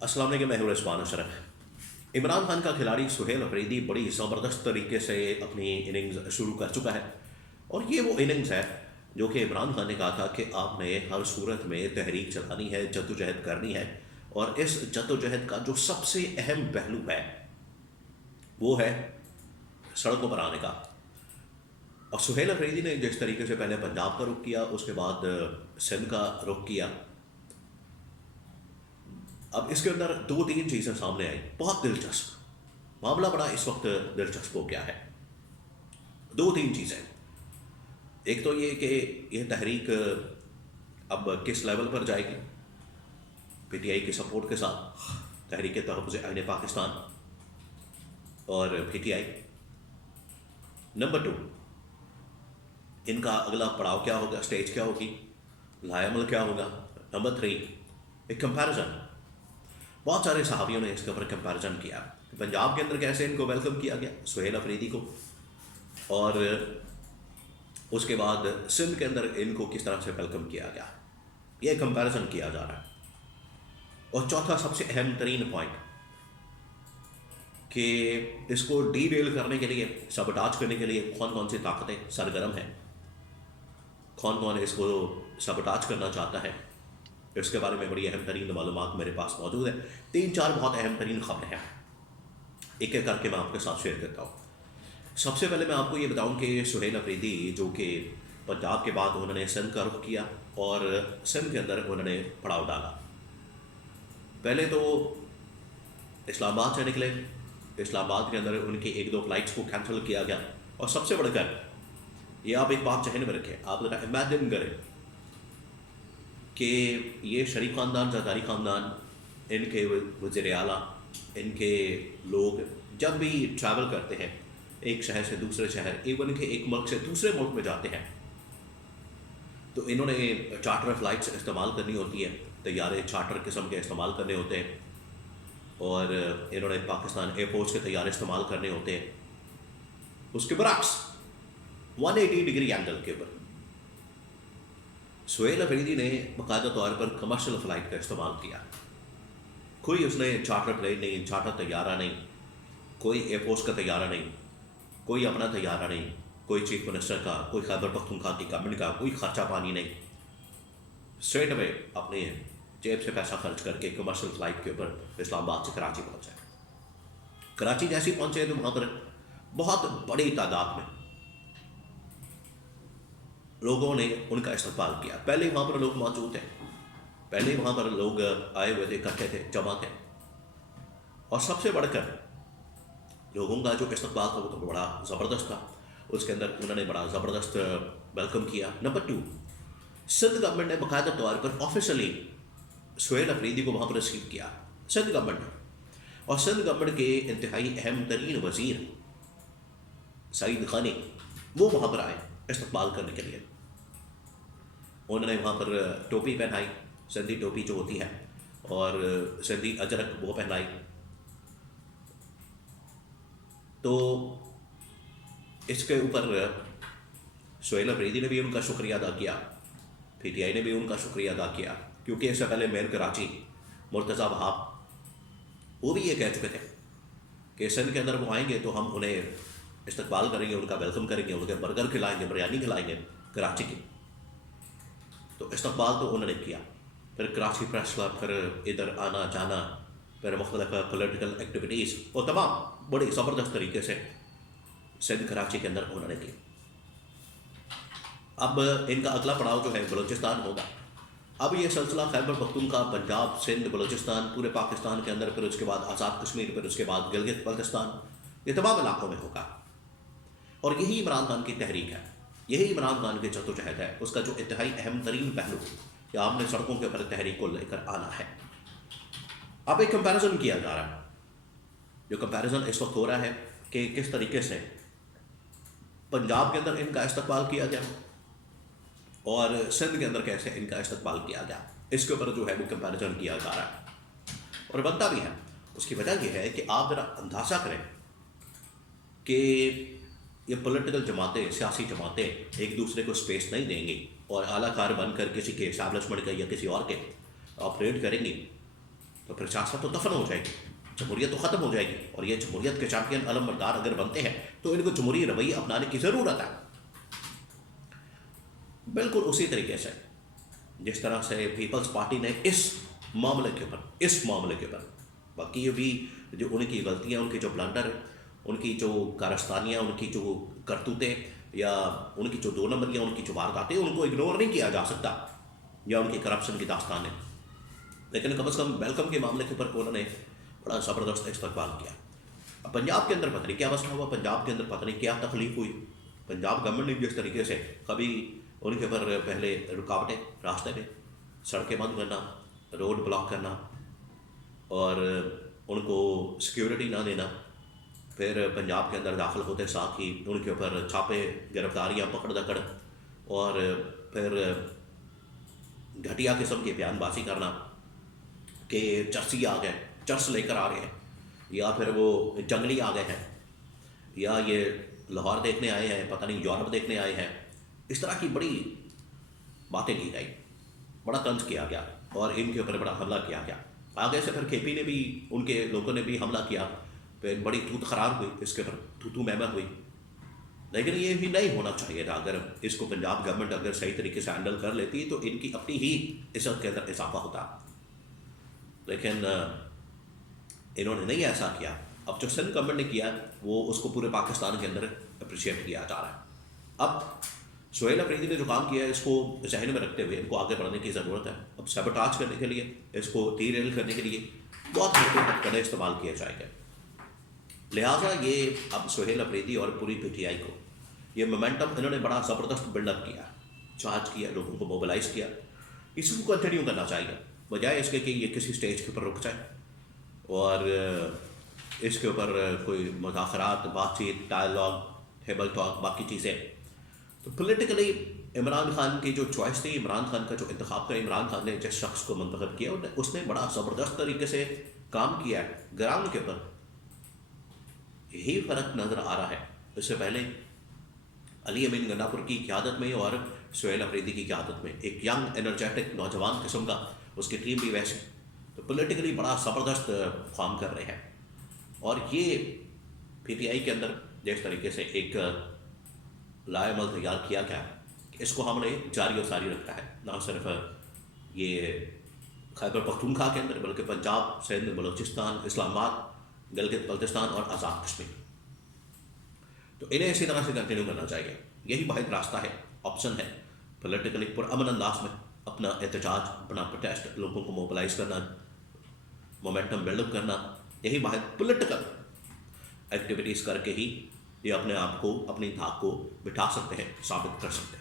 अस्सलाम वालेकुम, मैं हूं रिजवान अशरफ। इमरान खान का खिलाड़ी सुहेल अफरीदी बड़ी ज़बरदस्त तरीके से अपनी इनिंग्स शुरू कर चुका है। और ये वो इनिंग्स है जो कि इमरान खान ने कहा था कि आपने हर सूरत में तहरीक चलानी है, जद्दोजहद करनी है। और इस जद्दोजहद का जो सबसे अहम पहलू है वो है सड़कों पर आने का। और सुहेल अफरीदी ने जिस तरीके से पहले पंजाब का रुख किया, उसके बाद सिंध का रुख किया, अब इसके अंदर दो तीन चीज़ें सामने आई बहुत दिलचस्प। मामला बड़ा इस वक्त दिलचस्प हो गया है। दो तीन चीज़ें, एक तो ये कि यह तहरीक अब किस लेवल पर जाएगी। पीटीआई की सपोर्ट के साथ तहरीक तहफ़्फ़ुज़ आईन पाकिस्तान और पीटीआई। नंबर 2, इनका अगला पड़ाव क्या होगा, स्टेज क्या होगी, लाएमल क्या होगा। नंबर 3, एक कंपैरिजन। बहुत सारे सहाबियों ने इसके ऊपर कंपैरिजन किया कि पंजाब के अंदर कैसे इनको वेलकम किया गया, सुहेल अफरीदी को, और उसके बाद सिंध के अंदर इनको किस तरह से वेलकम किया गया। ये कंपैरिजन किया जा रहा है। और चौथा सबसे अहम तरीन पॉइंट कि इसको डीरेल करने के लिए, सबटाज करने के लिए कौन कौन सी ताकतें सरगर्म हैं, कौन कौन इसको सबटाज करना चाहता है, इसके बारे में बड़ी अहम तरीन मालूमात मेरे पास मौजूद है। 3-4 बहुत अहम तरीन खबरें हैं, एक एक करके मैं आपके साथ शेयर करता हूँ। सबसे पहले मैं आपको ये बताऊँ कि सुहेल अफरीदी जो कि पंजाब के बाद उन्होंने सिंध का रुख किया और सिंध के अंदर उन्होंने पड़ाव डाला। पहले तो इस्लामाबाद से निकले, इस्लामाबाद के अंदर उनकी 1-2 फ्लाइट्स को कैंसिल किया गया। और सबसे बढ़कर ये आप एक बात जहन में रखें, आप ज़रा इमेजिन करें कि ये शरीफ ख़ानदान, ज़रदारी ख़ानदान, इनके वज़ीर आला, इनके लोग जब भी ट्रैवल करते हैं एक शहर से दूसरे शहर, इवन के एक मुल्क से दूसरे मुल्क में जाते हैं, तो इन्होंने चार्टर फ़्लाइट्स इस्तेमाल करनी होती है, तैयारे चार्टर किस्म के इस्तेमाल करने होते हैं, और इन्होंने पाकिस्तान एयरफोर्स के तैयारे इस्तेमाल करने होते हैं। उसके बरक्स 180 डिग्री एंगल के ऊपर सुहेल अफरीदी ने बाकायदा तौर पर कमर्शियल फ़्लाइट का इस्तेमाल किया। कोई उसने चार्टर प्लेन नहीं, चार्टर तैयारा नहीं, कोई एयरफोर्स का तैयारा नहीं, कोई अपना तैयारा नहीं, कोई चीफ मिनिस्टर का, कोई खैबर पख्तूनख्वा की गवर्नमेंट का कोई खर्चा पानी नहीं। स्ट्रेट अवे अपने जेब से पैसा खर्च करके कमर्शियल फ़्लाइट के ऊपर इस्लामाबाद से कराची पहुँचे। कराची जैसे पहुँचे तो वहाँ पर बहुत बड़ी तादाद में लोगों ने उनका इस्तकबाल किया। पहले वहाँ पर लोग मौजूद थे, पहले वहाँ पर लोग आए हुए थे, इकट्ठे थे, जमा थे। और सबसे बढ़कर लोगों का जो इस्तकबाल था वो तो बड़ा ज़बरदस्त था। उसके अंदर उन्होंने बड़ा ज़बरदस्त वेलकम किया। नंबर 2, सिंध गवर्नमेंट ने बाकायदा तौर पर ऑफिशियली सुहेल अफरीदी को वहाँ पर रिसीव किया, सिंध गवर्नमेंट ने। और सिंध गवर्नमेंट के इंतहाई अहम तरीन वज़ीर सईद खानी वो वहाँ पर आए इस्तकबाल करने के लिए। उन्होंने वहाँ पर टोपी पहनाई, सिंधी टोपी जो होती है, और सिंधी अजरक वो पहनाई। तो इसके ऊपर सुहेल अफरीदी ने भी उनका शुक्रिया अदा किया, पीटीआई ने भी उनका शुक्रिया अदा किया, क्योंकि इससे पहले मेयर कराची मुर्तज़ा वहाब वो भी ये कह चुके थे कि सिंध के अंदर वो आएंगे तो हम उन्हें इस्तकबाल करेंगे, उनका वेलकम करेंगे, उनके बर्गर खिलाएंगे, बिरयानी खिलाएंगे कराची की। तो इस्तकबाल तो उन्होंने किया। फिर कराची प्रेस क्लब, फिर इधर आना जाना, फिर मुख्तलिफ पोलिटिकल एक्टिविटीज़ और तमाम बड़ी ज़बरदस्त तरीके से सिंध कराची के अंदर उन्होंने की। अब इनका अगला पड़ाव जो है बलूचिस्तान होगा। अब ये सिलसिला खैबर पख्तूनख्वा, पंजाब, सिंध, बलूचिस्तान, पूरे पाकिस्तान के अंदर, फिर उसके बाद आज़ाद कश्मीर, फिर उसके बाद गिलगित बल्तिस्तान, ये तमाम इलाकों में होगा। और यही इमरान खान की तहरीक है, यही इमरान खान की जद्दोजहद है। उसका जो इंतहाई अहम तरीन पहलू कि आपने सड़कों के ऊपर तहरीक को लेकर आना है। अब एक कंपैरिजन किया जा रहा है, जो कंपैरिजन इस वक्त हो रहा है कि किस तरीके से पंजाब के अंदर इनका इस्तकबाल किया गया और सिंध के अंदर कैसे इनका इस्तकबाल किया गया। इसके ऊपर जो है वो कंपैरिजन किया जा रहा है और बनता भी है। उसकी वजह यह है कि आप ज़रा अंदाज़ा करें कि ये पॉलिटिकल जमातें, सियासी जमातें एक दूसरे को स्पेस नहीं देंगी और आला कार बनकर किसी के एस्टैब्लिशमेंट के या किसी और के ऑपरेट करेंगी तो फिर सियासत तो दफन हो जाएगी, जमहूरियत तो ख़त्म हो जाएगी। और ये जमहूरियत के चैंपियन अलमबरदार अगर बनते हैं तो इनको जमहूरी रवैया अपनाने की ज़रूरत है। बिल्कुल उसी तरीके से जिस तरह से पीपल्स पार्टी ने इस मामले के ऊपर बाकी ये भी जो उनकी गलतियाँ, उनके जो ब्लंडर है, उनकी जो कारस्तानियाँ, उनकी जो करतूतें या उनकी जो 2 नंबरियाँ, उनकी जो वारदातें, उनको इग्नोर नहीं किया जा सकता, या उनकी करप्शन की दास्तानें। लेकिन कम से कम वेलकम के मामले के ऊपर उन्होंने बड़ा ज़बरदस्त इस्तकबाल किया। अब पंजाब के अंदर पता नहीं क्या मसला हुआ, पंजाब के अंदर पता नहीं क्या तकलीफ हुई। पंजाब गवर्नमेंट ने जिस तरीके से कभी उनके ऊपर पहले रुकावटें रास्ते में, सड़कें बंद करना, रोड ब्लॉक करना और उनको सिक्योरिटी ना देना, फिर पंजाब के अंदर दाखिल होते साथ ही उनके ऊपर छापे, गिरफ्तारियाँ, पकड़ दकड़, और फिर घटिया किस्म की बयानबाजी करना कि चर्सी आ गए, चर्स लेकर आ रहे हैं, या फिर वो जंगली आ गए हैं, या ये लाहौर देखने आए हैं, पता नहीं यूरोप देखने आए हैं। इस तरह की बड़ी बातें की गई, बड़ा तंज किया गया और इनके ऊपर बड़ा हमला किया गया। आगे से फिर केपी ने भी, उनके लोगों ने भी हमला किया, फिर बड़ी तूत खरार हुई, इसके ऊपर तू मैमा हुई। लेकिन ये भी नहीं होना चाहिए था। अगर इसको पंजाब गवर्नमेंट अगर सही तरीके से हैंडल कर लेती तो इनकी अपनी ही इज्जत के अंदर इजाफा होता, लेकिन इन्होंने नहीं ऐसा किया। अब जो सिंध गवर्नमेंट ने किया वो उसको पूरे पाकिस्तान के अंदर अप्रिशिएट किया जा रहा है। अब सुहेल अफरीदी ने जो काम किया है इसको जहन में रखते हुए इनको आगे बढ़ने की ज़रूरत है। अब सैबोटाज करने के लिए, इसको डीरेल करने के लिए बहुत हटकड़े इस्तेमाल किए जाएंगे। लिहाजा ये अब सुहेल अफरीदी और पूरी पीटीआई को ये मोमेंटम इन्होंने बड़ा ज़बरदस्त बिल्डअप किया, चार्ज किया, लोगों को मोबिलाइज किया। इसको कंटिन्यू करना चाहिए, बजाय इसके कि ये किसी स्टेज के ऊपर रुक जाए और इसके ऊपर कोई मुज़ाकरात, बातचीत, डायलॉग, टेबल टॉक, बाकी चीज़ें। तो पॉलिटिकली इमरान खान की जो चॉइस थी, इमरान खान का जो इंतखाब था, इमरान खान ने जिस शख्स को मंतखब किया उसने बड़ा ज़बरदस्त तरीके से काम किया है ग्राउंड के ऊपर। यही फ़र्क नज़र आ रहा है। इससे पहले अली अमीन गन्नापुर की क़यादत में और सुहेल अफरीदी की क़यादत में एक यंग एनर्जेटिक नौजवान किस्म का, उसकी टीम भी वैसे, तो पॉलिटिकली बड़ा ज़बरदस्त काम कर रहे हैं। और ये पीटीआई के अंदर जिस तरीके से एक लाएमल तैयार किया गया, इसको हमने जारी और सारी रखा है, ना सिर्फ ये खैबर पख्तूनख्वा के अंदर बल्कि पंजाब, सिंध, बलूचिस्तान, इस्लामाबाद, गिलगित बल्तिस्तान और आज़ाद कश्मीर। तो इन्हें इसी तरह से कंटिन्यू करना चाहिए। यही वाहिद रास्ता है, ऑप्शन है पॉलिटिकली पुरअमन अंदाज में अपना एहतजाज, अपना प्रोटेस्ट, लोगों को मोबिलाइज करना, मोमेंटम बिल्डअप करना। यही वाहिद पॉलिटिकल एक्टिविटीज़ करके ही ये अपने आप को, अपनी धाक को बिठा सकते हैं, साबित कर सकते हैं।